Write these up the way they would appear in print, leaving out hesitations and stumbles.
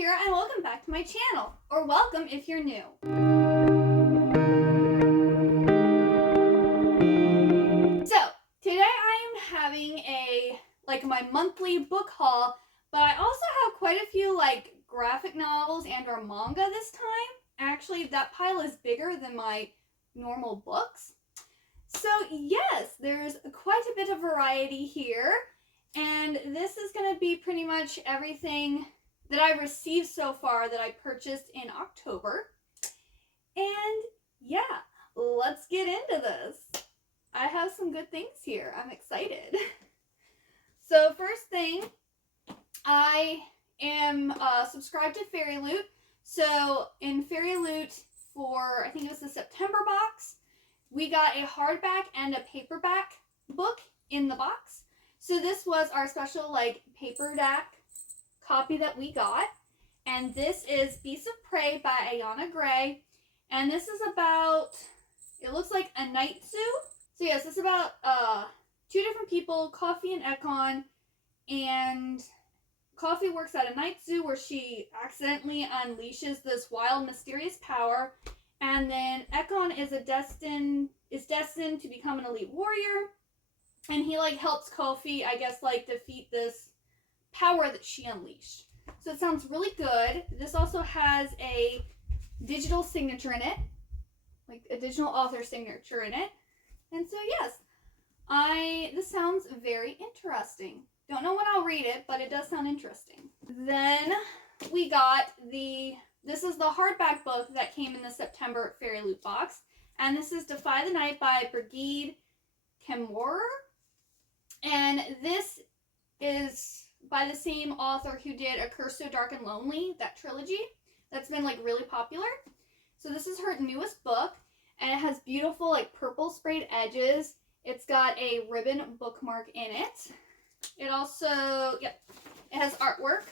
Sakura and welcome back to my channel, or welcome if you're new. So, today I am having my monthly book haul, but I also have quite a few graphic novels and or manga this time. Actually, that pile is bigger than my normal books. So yes, there's quite a bit of variety here, and this is going to be pretty much everything that I've received so far that I purchased in October. And yeah, let's get into this. I have some good things here. I'm excited. So first thing, I am subscribed to Fairy Loot. So in Fairy Loot for, I think it was the September box, we got a hardback and a paperback book in the box. So this was our special paperback copy that we got. And this is Beasts of Prey by Ayanna Gray. And this is about, it looks like a night zoo. So yes, it's about two different people, Coffee and Ekon. And Coffee works at a night zoo where she accidentally unleashes this wild, mysterious power. And then Ekon is destined to become an elite warrior. And he helps Coffee, I guess, defeat this power that she unleashed. So it sounds really good. This also has a digital signature in it. A digital author signature in it. And so yes, this sounds very interesting. Don't know when I'll read it, but it does sound interesting. Then we got this is the hardback book that came in the September Fairy Loot box. And this is Defy the Night by Brigitte Kemmerer. And this is by the same author who did A Curse So Dark and Lonely, that trilogy that's been really popular. So this is her newest book, and it has beautiful purple sprayed edges. It's got a ribbon bookmark in it. It also, it has artwork.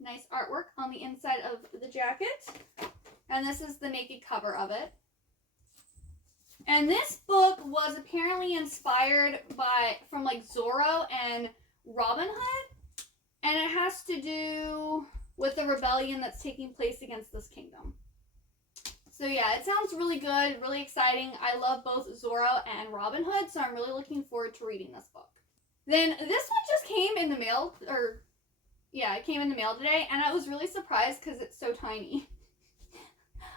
Nice artwork on the inside of the jacket. And this is the naked cover of it. And this book was apparently inspired from Zorro and Robin Hood. And it has to do with the rebellion that's taking place against this kingdom. So yeah, it sounds really good, really exciting. I love both Zorro and Robin Hood, so I'm really looking forward to reading this book. Then this one just came in the mail, it came in the mail today, and I was really surprised because it's so tiny.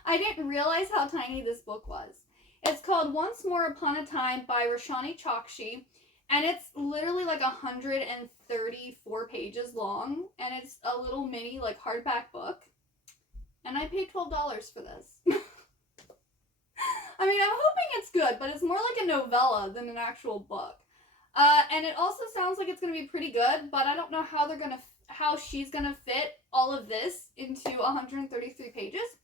I didn't realize how tiny this book was. It's called Once More Upon a Time by Roshani Chokshi, and it's literally 134 pages long, and it's a little mini hardback book. And I paid $12 for this. I mean, I'm hoping it's good, but it's more like a novella than an actual book. And it also sounds like it's going to be pretty good, but I don't know how she's going to fit all of this into 133 pages.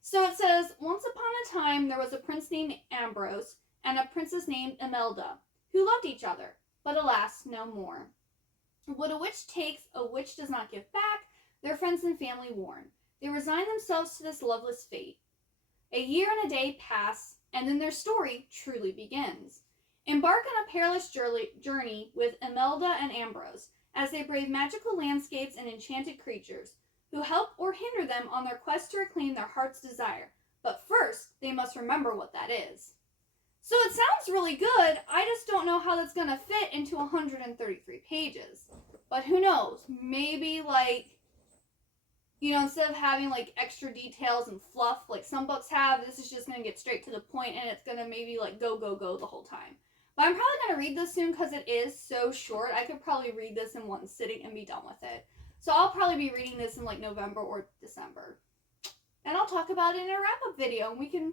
So it says, once upon a time, there was a prince named Ambrose and a princess named Imelda, who loved each other, but alas, no more. What a witch takes, a witch does not give back, their friends and family warn. They resign themselves to this loveless fate. A year and a day pass, and then their story truly begins. Embark on a perilous journey with Imelda and Ambrose, as they brave magical landscapes and enchanted creatures, who help or hinder them on their quest to reclaim their heart's desire. But first, they must remember what that is. So it sounds really good, I just don't know how that's going to fit into 133 pages. But who knows, maybe instead of having extra details and fluff like some books have, this is just going to get straight to the point, and it's going to maybe go the whole time. But I'm probably going to read this soon because it is so short. I could probably read this in one sitting and be done with it. So I'll probably be reading this in November or December. And I'll talk about it in a wrap-up video, and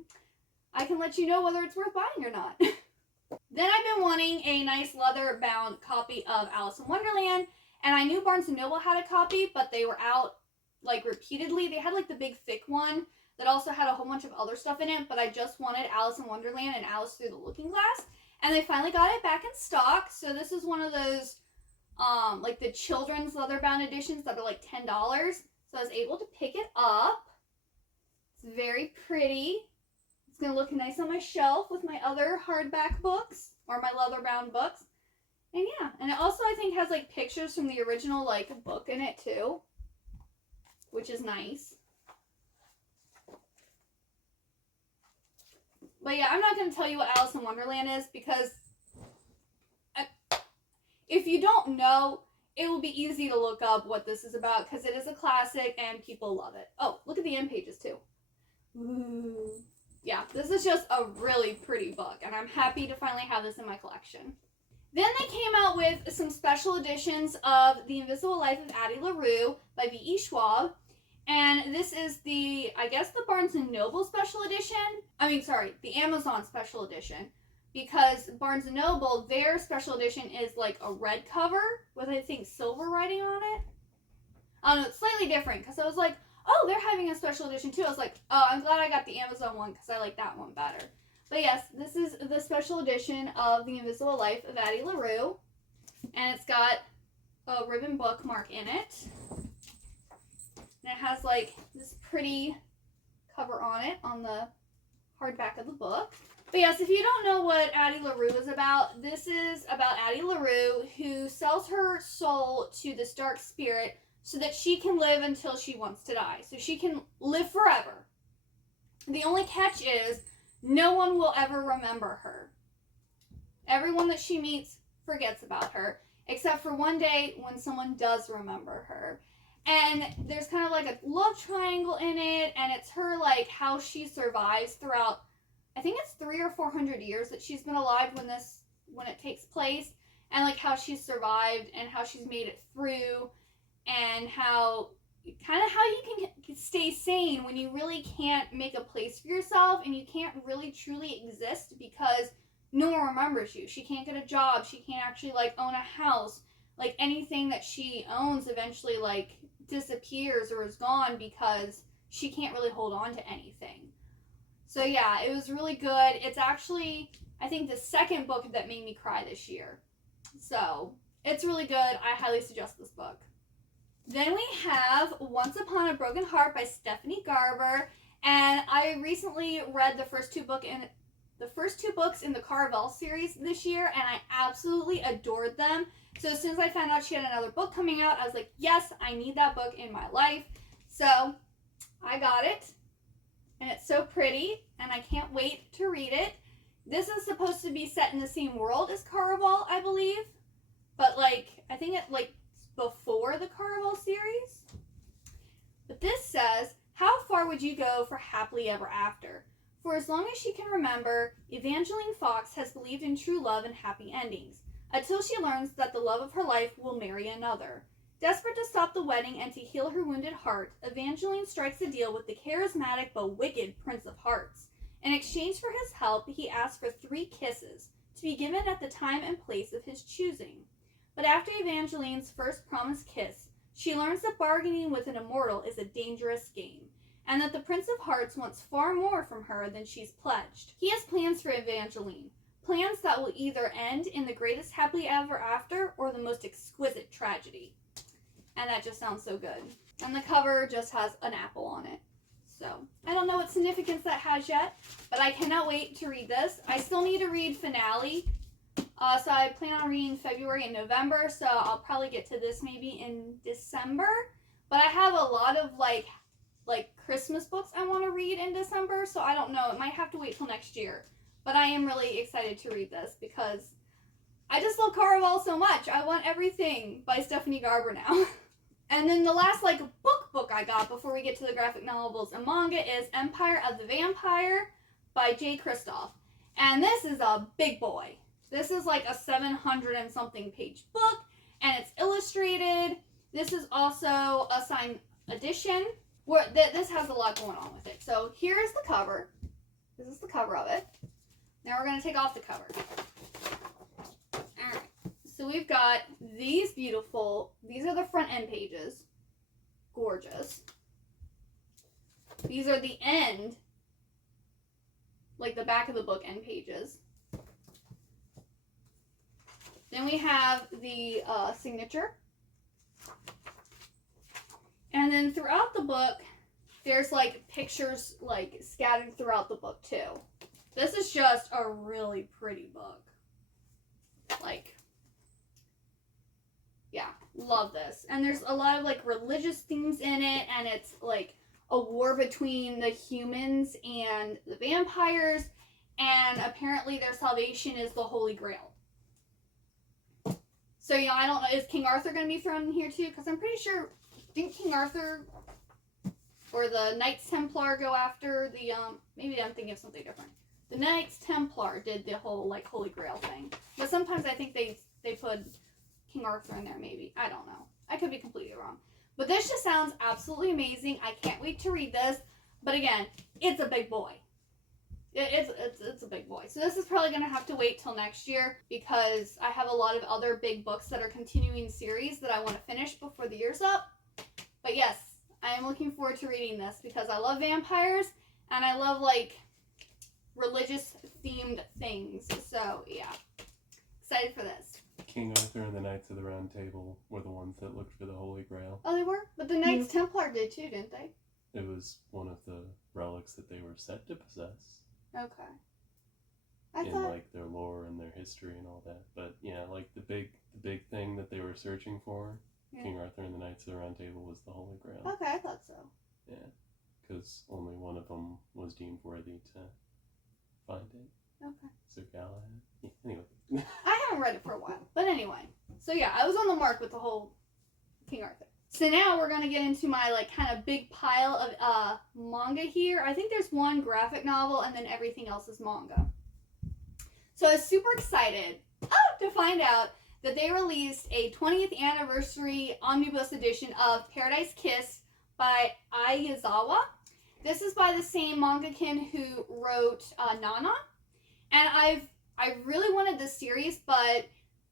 I can let you know whether it's worth buying or not. Then I've been wanting a nice leather-bound copy of Alice in Wonderland, and I knew Barnes & Noble had a copy, but they were out repeatedly. They had the big thick one that also had a whole bunch of other stuff in it, but I just wanted Alice in Wonderland and Alice Through the Looking Glass, and they finally got it back in stock. So this is one of those the children's leather-bound editions that are $10. So I was able to pick it up. It's very pretty. It's gonna look nice on my shelf with my other hardback books or my leather-bound books. And yeah, and it also I think has like pictures from the original like book in it too, which is nice. But yeah, I'm not going to tell you what Alice in Wonderland is because if you don't know, it will be easy to look up what this is about because it is a classic and people love it. Oh, look at the end pages too. Ooh. Yeah, this is just a really pretty book and I'm happy to finally have this in my collection. Then they came out with some special editions of The Invisible Life of Addie LaRue by V.E. Schwab. And this is the, I guess the Barnes & Noble special edition. The Amazon special edition. Because Barnes & Noble, their special edition is like a red cover with, I think, silver writing on it. I don't know, it's slightly different because I was like, oh, they're having a special edition too. I was like, oh, I'm glad I got the Amazon one because I like that one better. But yes, this is the special edition of The Invisible Life of Addie LaRue. And it's got a ribbon bookmark in it. And it has like this pretty cover on it on the hardback of the book. But yes, if you don't know what Addie LaRue is about, this is about Addie LaRue who sells her soul to this dark spirit so that she can live until she wants to die. So she can live forever. The only catch is no one will ever remember her. Everyone that she meets forgets about her, except for one day when someone does remember her. And there's kind of like a love triangle in it, and it's her, like, how she survives throughout, I think it's 300 or 400 years that she's been alive when it takes place, and, like, how she's survived and how she's made it through, and how you can stay sane when you really can't make a place for yourself, and you can't really truly exist because no one remembers you. She can't get a job. She can't actually, like, own a house. Like, anything that she owns eventually, like, disappears or is gone because she can't really hold on to anything. So yeah, it was really good. It's actually, I think, the second book that made me cry this year. So it's really good. I highly suggest this book. Then we have Once Upon a Broken Heart by Stephanie Garber, and I recently read the first two books in the Carvel series this year, and I absolutely adored them. So as soon as I found out she had another book coming out, I was like, yes, I need that book in my life. So I got it, and it's so pretty, and I can't wait to read it. This is supposed to be set in the same world as Carvel, I believe, but like, I think it like before the Carvel series. But this says, how far would you go for happily ever after? For as long as she can remember, Evangeline Fox has believed in true love and happy endings, until she learns that the love of her life will marry another. Desperate to stop the wedding and to heal her wounded heart, Evangeline strikes a deal with the charismatic but wicked Prince of Hearts. In exchange for his help, he asks for 3 kisses, to be given at the time and place of his choosing. But after Evangeline's first promised kiss, she learns that bargaining with an immortal is a dangerous game, and that the Prince of Hearts wants far more from her than she's pledged. He has plans for Evangeline, plans that will either end in the greatest happily ever after or the most exquisite tragedy. And that just sounds so good. And the cover just has an apple on it. So, I don't know what significance that has yet, but I cannot wait to read this. I still need to read Finale. So I plan on reading February and November, so I'll probably get to this maybe in December. But I have a lot of like Christmas books I want to read in December, so I don't know. It might have to wait till next year. But I am really excited to read this because I just love Carvel so much. I want everything by Stephanie Garber now. And then the last book I got before we get to the graphic novels and manga is Empire of the Vampire by Jay Kristoff. And this is a big boy. This is like a 700 and something page book, and it's illustrated. This is also a signed edition. This has a lot going on with it. So here's the cover. This is the cover of it. Now we're going to take off the cover. Alright. So we've got these these are the front end pages. Gorgeous. These are the end, like the back of the book end pages. Then we have the signature. And then throughout the book, there's like pictures like scattered throughout the book too. This is just a really pretty book. Like, Yeah, love this. And there's a lot of like religious themes in it, and it's like a war between the humans and the vampires, and apparently their salvation is the Holy Grail. So yeah, I don't know, is King Arthur going to be thrown in here too? Because I'm pretty sure, didn't King Arthur or the Knights Templar go after the, maybe I'm thinking of something different. The Knights Templar did the whole, like, Holy Grail thing. But sometimes I think they put King Arthur in there, maybe. I don't know. I could be completely wrong. But this just sounds absolutely amazing. I can't wait to read this. But again, it's a big boy. It's a big boy. So this is probably going to have to wait till next year because I have a lot of other big books that are continuing series that I want to finish before the year's up. But yes, I am looking forward to reading this because I love vampires and I love, like, religious themed things. So yeah, excited for this. King Arthur and the Knights of the Round Table were the ones that looked for the Holy Grail. Oh, they were? But the Knights Templar did too, didn't they? It was one of the relics that they were said to possess. Okay. In like their lore and their history and all that. But yeah, like the big thing that they were searching for, yeah. King Arthur and the Knights of the Round Table was the Holy Grail. Okay, I thought so. Yeah, because only one of them was deemed worthy to find it. Okay. Sir Galahad. Yeah, anyway. I haven't read it for a while. But anyway. So yeah, I was on the mark with the whole King Arthur. So now we're going to get into my like kind of big pile of manga here. I think there's one graphic novel and then everything else is manga. So I was super excited to find out that they released a 20th anniversary omnibus edition of Paradise Kiss by Aizawa. This is by the same mangakin who wrote Nana. And I really wanted this series, but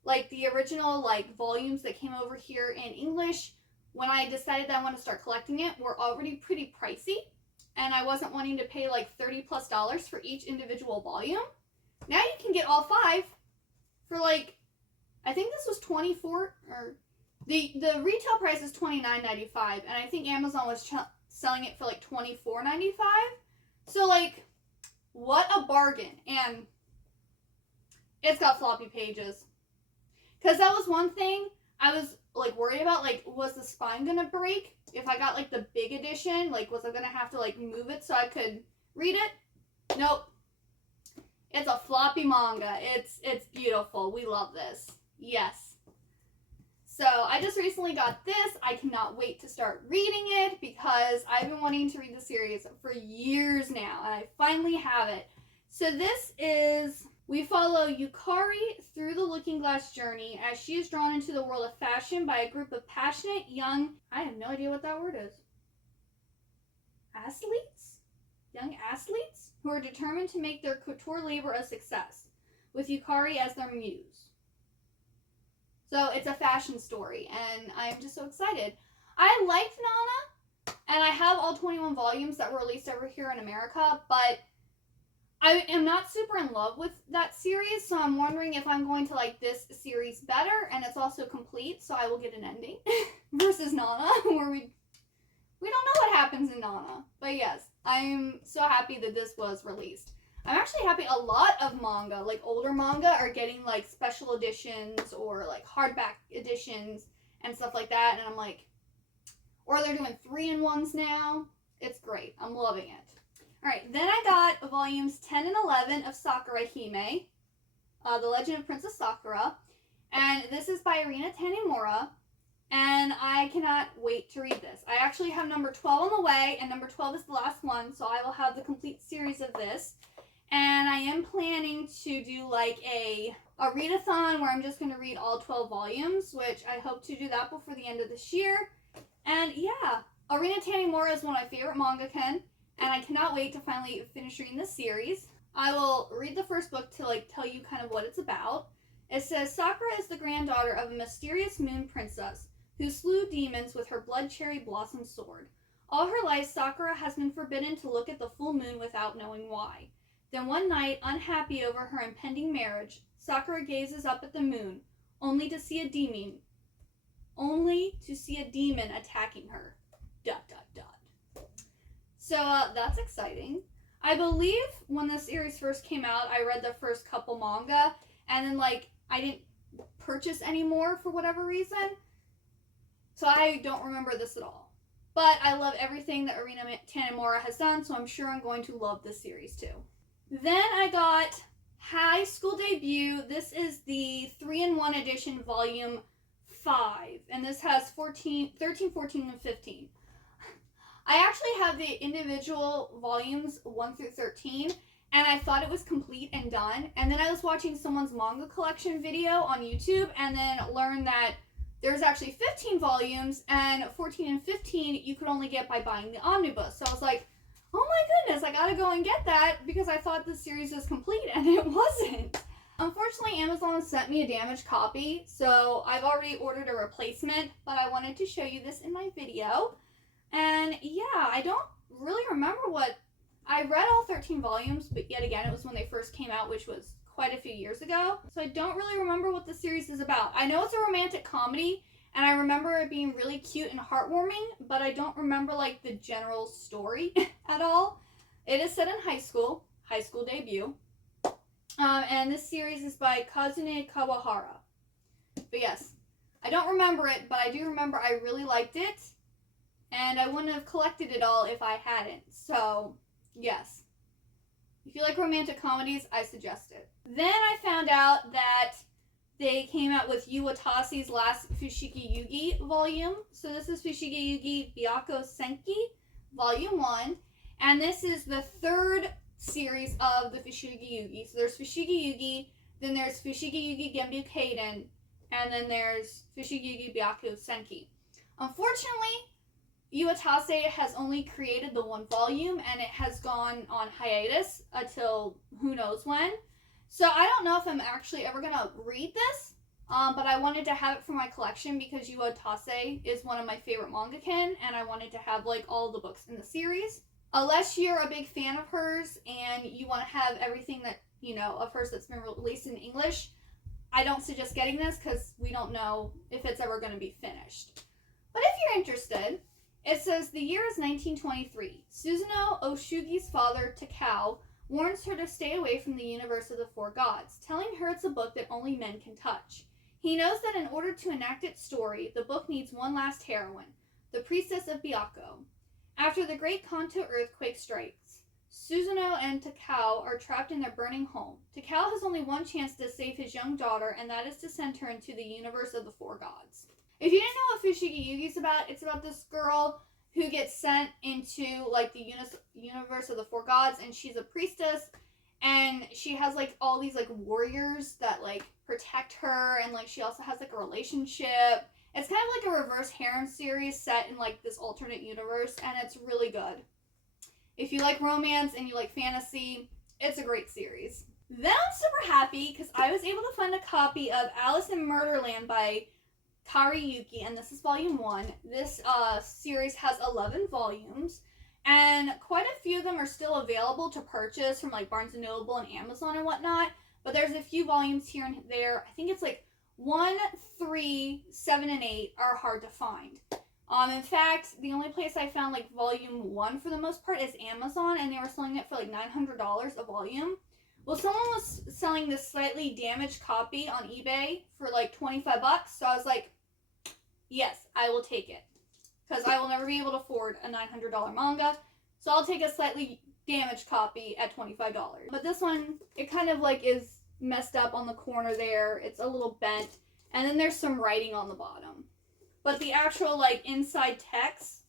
like the original like volumes that came over here in English, when I decided that I want to start collecting it, were already pretty pricey. And I wasn't wanting to pay like $30+ for each individual volume. Now you can get all 5 for like, I think this was $24, or the retail price is $29.95, and I think Amazon was selling it for like $24.95. So like, what a bargain. And it's got floppy pages. Because that was one thing I was like worried about, like, was the spine gonna break if I got like the big edition? Like, was I gonna have to like move it so I could read it? Nope. It's a floppy manga. It's beautiful. We love this. Yes. So I just recently got this. I cannot wait to start reading it because I've been wanting to read the series for years now, and I finally have it. So this is, we follow Yukari through the looking glass journey as she is drawn into the world of fashion by a group of passionate young, I have no idea what that word is, athletes? Young athletes who are determined to make their couture labor a success, with Yukari as their muse. So it's a fashion story, and I'm just so excited. I liked Nana, and I have all 21 volumes that were released over here in America, but I am not super in love with that series, so I'm wondering if I'm going to like this series better, and it's also complete, so I will get an ending, versus Nana, where we don't know what happens in Nana. But yes, I'm so happy that this was released. I'm actually happy a lot of manga, like older manga, are getting like special editions or like hardback editions and stuff like that. And I'm like, or they're doing 3-in-1s now. It's great. I'm loving it. All right, then I got volumes 10 and 11 of Sakurahime, The Legend of Princess Sakura. And this is by Irina Tanimura. And I cannot wait to read this. I actually have number 12 on the way, and number 12 is the last one, so I will have the complete series of this. And I am planning to do like a readathon where I'm just going to read all 12 volumes, which I hope to do that before the end of this year. And yeah, Irina Tanimura is one of my favorite mangakin, and I cannot wait to finally finish reading this series. I will read the first book to like tell you kind of what it's about. It says, Sakura is the granddaughter of a mysterious moon princess who slew demons with her blood cherry blossom sword. All her life, Sakura has been forbidden to look at the full moon without knowing why. Then one night, unhappy over her impending marriage, Sakura gazes up at the moon, only to see a demon attacking her. ... So that's exciting. I believe when the series first came out, I read the first couple manga, and then like I didn't purchase any more for whatever reason. I don't remember this at all. But I love everything that Arina Tanemura has done, so I'm sure I'm going to love this series too. Then I got High School Debut. This is the 3-in-1 edition, volume 5. And this has 13, 14, and 15. I actually have the individual volumes 1 through 13, and I thought it was complete and done. And then I was watching someone's manga collection video on YouTube, and then learned that there's actually 15 volumes, and 14 and 15 you could only get by buying the omnibus. So I was like, oh my goodness, I gotta go and get that, because I thought the series was complete, and it wasn't. Unfortunately, Amazon sent me a damaged copy, so I've already ordered a replacement, but I wanted to show you this in my video. And yeah, I don't really remember what... I read all 13 volumes, but yet again, it was when they first came out, which was quite a few years ago. So I don't really remember what the series is about. I know it's a romantic comedy, and I remember it being really cute and heartwarming, but I don't remember, like, the general story at all. It is set in high school debut. And this series is by Kazune Kawahara. But yes, I don't remember it, but I do remember I really liked it, and I wouldn't have collected it all if I hadn't. So, yes. If you like romantic comedies, I suggest it. Then I found out that they came out with Yu Watase's last Fushigi Yugi volume. So this is Fushigi Yugi Byakko Senki, volume 1. And this is the 3rd series of the Fushigi Yugi. So there's Fushigi Yugi, then there's Fushigi Yugi Genbu Kaiden, and then there's Fushigi Yugi Byakko Senki. Unfortunately, Yu Watase has only created the 1 volume, and it has gone on hiatus until who knows when. So I don't know if I'm actually ever going to read this, but I wanted to have it for my collection because Yu Watase is one of my favorite mangakin, and I wanted to have, like, all the books in the series. Unless you're a big fan of hers and you want to have everything that, you know, of hers that's been released in English, I don't suggest getting this because we don't know if it's ever going to be finished. But if you're interested... It says, the year is 1923. Suzuno Oshugi's father, Takao, warns her to stay away from the universe of the 4 gods, telling her it's a book that only men can touch. He knows that in order to enact its story, the book needs one last heroine, the priestess of Byakko. After the great Kanto earthquake strikes, Suzuno and Takao are trapped in their burning home. Takao has only one chance to save his young daughter, and that is to send her into the universe of the 4 gods. If you didn't know what Fushigi Yugi's about, it's about this girl who gets sent into, like, the universe of the 4 gods, and she's a priestess, and she has, like, all these, like, warriors that, like, protect her, and, like, she also has, like, a relationship. It's kind of like a reverse harem series set in, like, this alternate universe, and it's really good. If you like romance and you like fantasy, it's a great series. Then I'm super happy because I was able to find a copy of Alice in Murderland by Kariyuki, and this is volume 1. This series has 11 volumes, and quite a few of them are still available to purchase from, like, Barnes & Noble and Amazon and whatnot, but there's a few volumes here and there. I think it's like 1, 3, 7, and 8 are hard to find. In fact, the only place I found, like, volume 1 for the most part is Amazon, and they were selling it for, like, $900 a volume. Well, someone was selling this slightly damaged copy on eBay for, like, $25, so I was like, yes, I will take it. Because I will never be able to afford a $900 manga, so I'll take a slightly damaged copy at $25. But this one, it kind of, like, is messed up on the corner there. It's a little bent, and then there's some writing on the bottom. But the actual, like, inside text,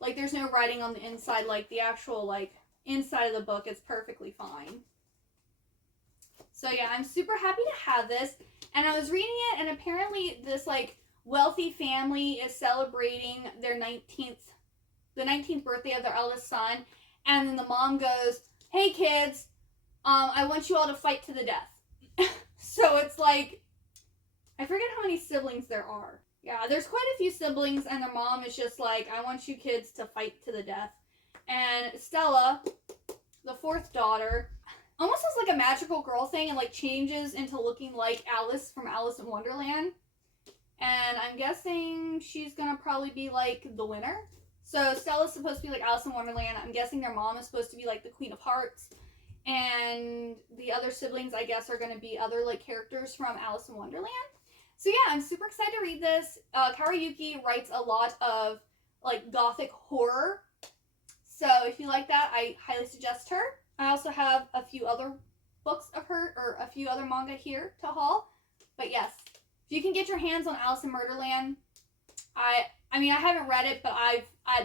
like, there's no writing on the inside, like, the actual, like, inside of the book is perfectly fine. So yeah, I'm super happy to have this. And I was reading it, and apparently this, like, wealthy family is celebrating their 19th birthday of their eldest son. And then the mom goes, hey kids, I want you all to fight to the death. So it's like, I forget how many siblings there are. Yeah, there's quite a few siblings, and their mom is just like, I want you kids to fight to the death. And Stella, the 4th daughter, almost has, like, a magical girl thing and, like, changes into looking like Alice from Alice in Wonderland. And I'm guessing she's gonna probably be, like, the winner. So Stella's supposed to be like Alice in Wonderland. I'm guessing their mom is supposed to be, like, the Queen of Hearts. And the other siblings, I guess, are gonna be other, like, characters from Alice in Wonderland. So yeah, I'm super excited to read this. Kaoru writes a lot of like gothic horror. So if you like that, I highly suggest her. I also have a few other books of her, or a few other manga here to haul. But yes, if you can get your hands on Alice in Murderland, I mean, I haven't read it, but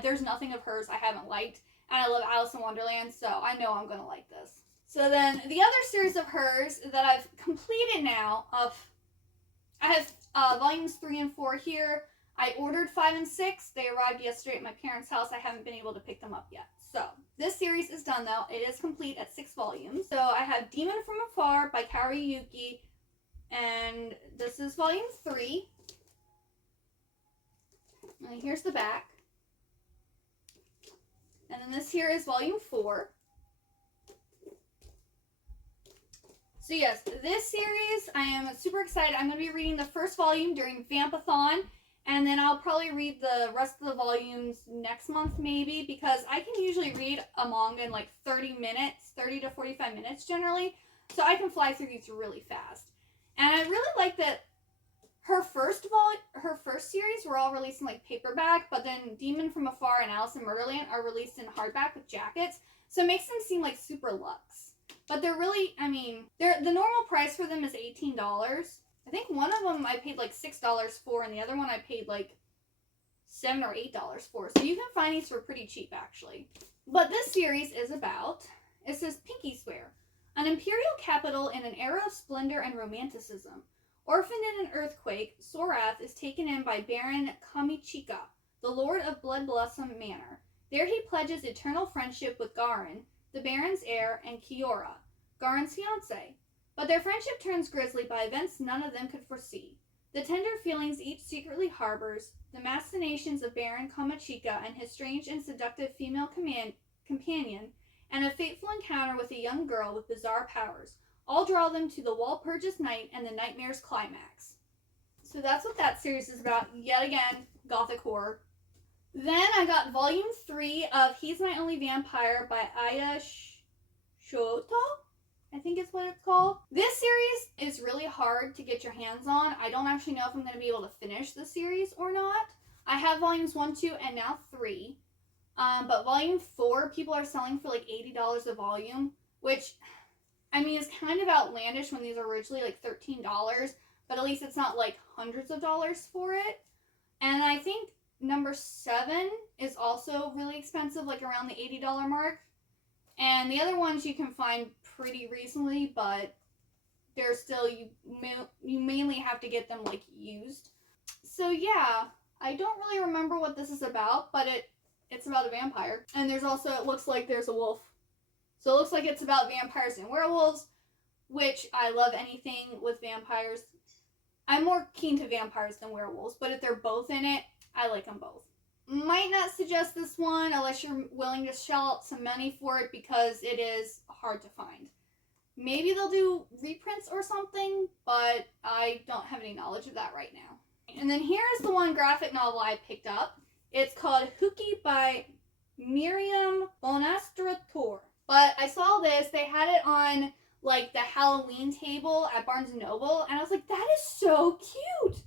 there's nothing of hers I haven't liked. And I love Alice in Wonderland, so I know I'm going to like this. So then the other series of hers that I've completed now, I have volumes 3 and 4 here. I ordered 5 and 6. They arrived yesterday at my parents' house. I haven't been able to pick them up yet. So this series is done though. It is complete at 6 volumes. So I have Demon from Afar by Kaoru, and this is volume 3. And here's the back. And then this here is volume 4. So yes, this series, I am super excited. I'm going to be reading the first volume during Vampathon, and then I'll probably read the rest of the volumes next month maybe, because I can usually read a manga in like 30 to 45 minutes generally, so I can fly through these really fast. And I really like that her first series were all released in like paperback, but then Demon from Afar and Alice in Murderland are released in hardback with jackets, so it makes them seem like super luxe. But they're really, I mean, the normal price for them is $18. I think one of them I paid like $6 for, and the other one I paid like $7 or $8 for. So you can find these for pretty cheap, actually. But this series is about, it says Pinky Swear, an imperial capital in an era of splendor and romanticism. Orphaned in an earthquake, Sorath is taken in by Baron Kamichika, the lord of Blood Blossom Manor. There he pledges eternal friendship with Garin, the Baron's heir, and Kiora, Garin's fiancée. But their friendship turns grisly by events none of them could foresee. The tender feelings each secretly harbors, the machinations of Baron Kamichika and his strange and seductive female companion, and a fateful encounter with a young girl with bizarre powers, all draw them to the Walpurgis Night and the Nightmare's climax. So that's what that series is about. Yet again, gothic horror. Then I got volume 3 of He's My Only Vampire by Aya Shoto, I think is what it's called. This series is really hard to get your hands on. I don't actually know if I'm going to be able to finish the series or not. I have volumes 1, 2, and now 3. But volume 4, people are selling for like $80 a volume, which, I mean, is kind of outlandish when these are originally like $13, but at least it's not like hundreds of dollars for it. And I think number 7 is also really expensive, like around the $80 mark. And the other ones you can find pretty reasonably, but they're still, you mainly have to get them like used. So yeah, I don't really remember what this is about, but it's about a vampire. And there's also, it looks like there's a wolf. So it looks like it's about vampires and werewolves, which I love anything with vampires. I'm more keen to vampires than werewolves, but if they're both in it, I like them both. Might not suggest this one unless you're willing to shell out some money for it, because it is hard to find. Maybe they'll do reprints or something, but I don't have any knowledge of that right now. And then here is the one graphic novel I picked up. It's called Huki by Miriam Bonastrator. But I saw this, they had it on like the Halloween table at Barnes & Noble, and I was like, that is so cute!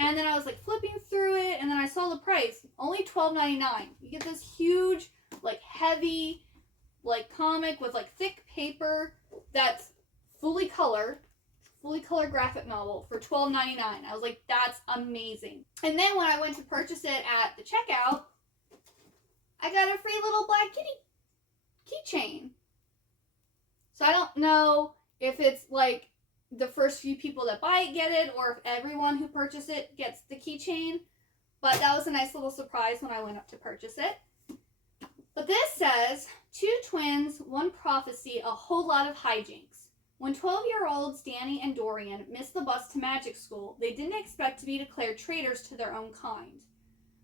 And then I was like flipping through it, and then I saw the price, only $12.99. You get this huge, like heavy, like comic with like thick paper that's fully color graphic novel for $12.99. I was like, that's amazing. And then when I went to purchase it at the checkout, I got a free little black kitty keychain. So I don't know if it's like the first few people that buy it get it, or if everyone who purchased it gets the keychain. But that was a nice little surprise when I went up to purchase it. But this says, 2 twins, 1 prophecy, a whole lot of hijinks. When 12-year-olds Danny and Dorian missed the bus to magic school, they didn't expect to be declared traitors to their own kind.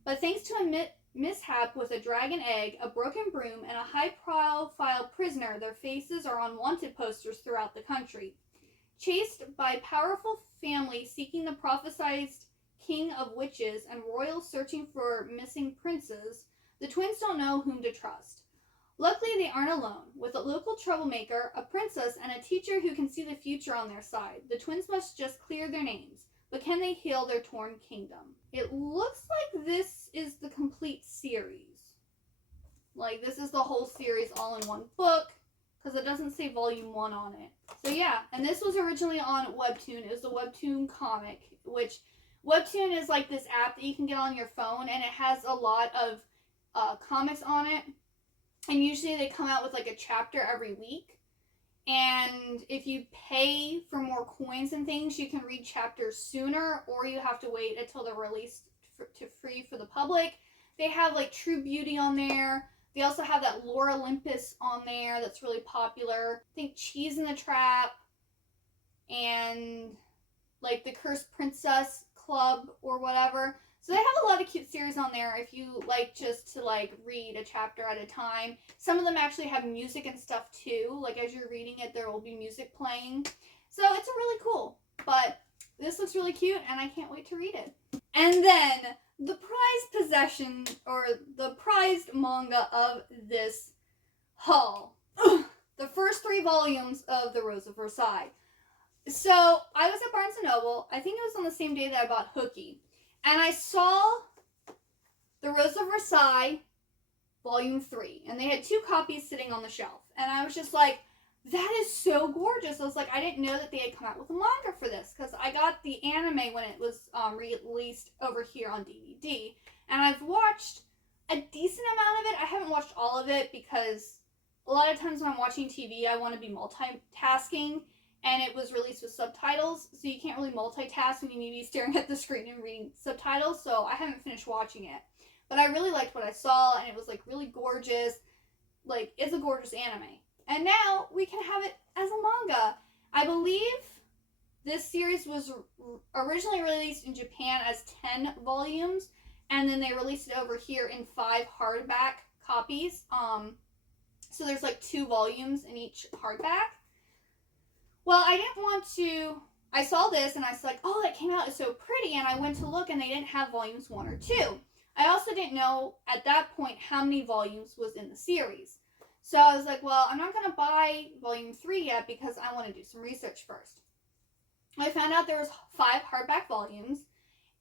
But thanks to a mishap with a dragon egg, a broken broom, and a high-profile prisoner, their faces are on wanted posters throughout the country. Chased by powerful families seeking the prophesied king of witches and royals searching for missing princes, the twins don't know whom to trust. Luckily, they aren't alone. With a local troublemaker, a princess, and a teacher who can see the future on their side, the twins must just clear their names. but can they heal their torn kingdom? It looks like this is the complete series. Like, this is the whole series all in one book, because it doesn't say volume 1 on it. So yeah, and this was originally on Webtoon. It was a Webtoon comic, which Webtoon is like this app that you can get on your phone, and it has a lot of comics on it. And usually they come out with like a chapter every week. And if you pay for more coins and things, you can read chapters sooner, or you have to wait until they're released to free for the public. They have like True Beauty on there. They also have that Lore Olympus on there that's really popular. I think Cheese in the Trap and like the Cursed Princess Club or whatever. So they have a lot of cute series on there if you like just to like read a chapter at a time. Some of them actually have music and stuff too. Like as you're reading it, there will be music playing. So it's really cool. But this looks really cute and I can't wait to read it. And then the prized possession or the prized manga of this haul. The first 3 volumes of the Rose of Versailles. So I was at Barnes & Noble. I think it was on the same day that I bought Hookie. And I saw the Rose of Versailles, Volume 3. And they had 2 copies sitting on the shelf. And I was just like, that is so gorgeous. I was like, I didn't know that they had come out with a manga for this. Because I got the anime when it was released over here on DVD. And I've watched a decent amount of it. I haven't watched all of it because a lot of times when I'm watching TV, I want to be multitasking. And it was released with subtitles, so you can't really multitask when you need to be staring at the screen and reading subtitles, so I haven't finished watching it. But I really liked what I saw, and it was, like, really gorgeous. Like, it's a gorgeous anime. And now we can have it as a manga. I believe this series was originally released in Japan as 10 volumes, and then they released it over here in 5 hardback copies. So there's, like, 2 volumes in each hardback. Well, I didn't want to, I saw this and I was like, oh, that came out, it's so pretty, and I went to look and they didn't have volumes 1 or 2. I also didn't know at that point how many volumes was in the series. So I was like, well, I'm not going to buy volume 3 yet because I want to do some research first. I found out there was 5 hardback volumes,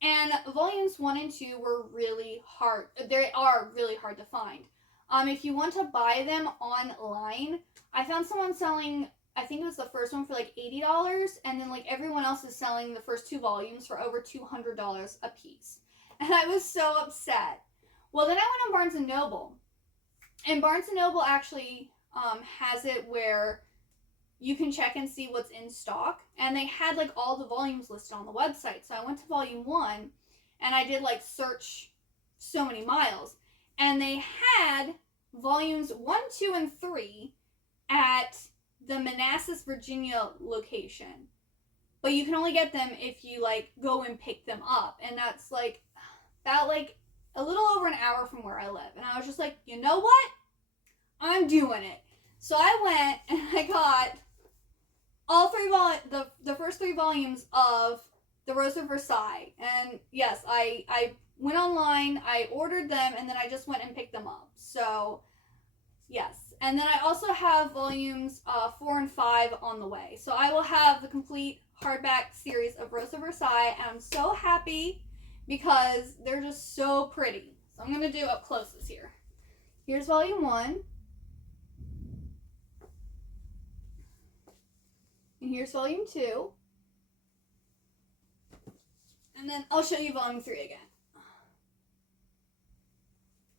and volumes 1 and 2 were really hard. They are really hard to find. If you want to buy them online, I found someone selling, I think it was the first one for like $80, and then like everyone else is selling the first 2 volumes for over $200 a piece. And I was so upset. Well, then I went on Barnes & Noble. And Barnes & Noble actually has it where you can check and see what's in stock. And they had like all the volumes listed on the website. So I went to volume 1 and I did like search so many miles. And they had volumes 1, 2, and 3 at the Manassas, Virginia location. But you can only get them if you like go and pick them up. And that's like about like a little over an hour from where I live. And I was just like, you know what? I'm doing it. So I went and I got all 3 the first 3 volumes of The Rose of Versailles. And yes, I went online, I ordered them, and then I just went and picked them up. So yes. And then I also have volumes 4 and 5 on the way. So I will have the complete hardback series of Rose of Versailles. And I'm so happy because they're just so pretty. So I'm going to do up closes here. Here's volume 1. And here's volume 2. And then I'll show you volume 3 again.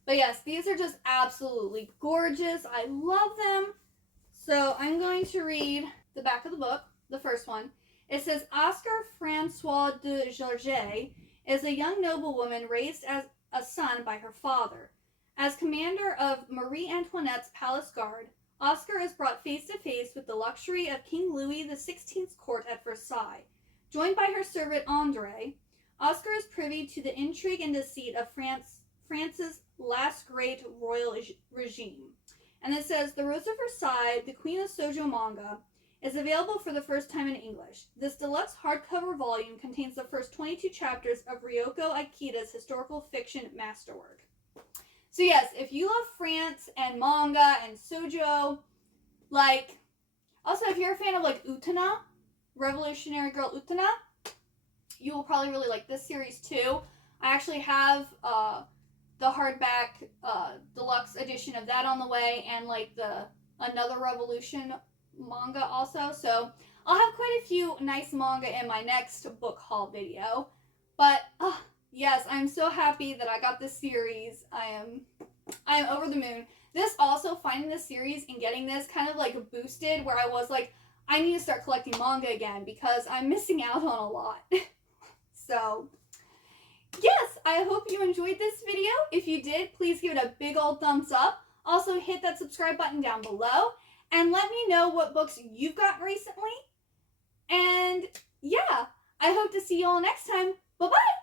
But yes, these are just absolutely gorgeous. I love them. So I'm going to read the back of the book, the first one. It says, Oscar Francois de Georget is a young noblewoman raised as a son by her father. As commander of Marie Antoinette's palace guard, Oscar is brought face to face with the luxury of King Louis XVI's court at Versailles. Joined by her servant André, Oscar is privy to the intrigue and deceit of France's last great royal regime. And it says, The Rose of Versailles, the Queen of Shoujo manga, is available for the first time in English. This deluxe hardcover volume contains the first 22 chapters of Ryoko Akida's historical fiction masterwork. So yes, if you love France and manga and shoujo, like, also if you're a fan of like Utena, Revolutionary Girl Utena, you will probably really like this series too. I actually have the hardback deluxe edition of that on the way, and like the Another Revolution manga also. So I'll have quite a few nice manga in my next book haul video. But yes, I'm so happy that I got this series. I am over the moon. This also, finding this series and getting this kind of like boosted where I was like, I need to start collecting manga again because I'm missing out on a lot. So yes, I hope you enjoyed this video. If you did, please give it a big old thumbs up. Also hit that subscribe button down below and let me know what books you've gotten recently. And yeah, I hope to see you all next time. Bye-bye!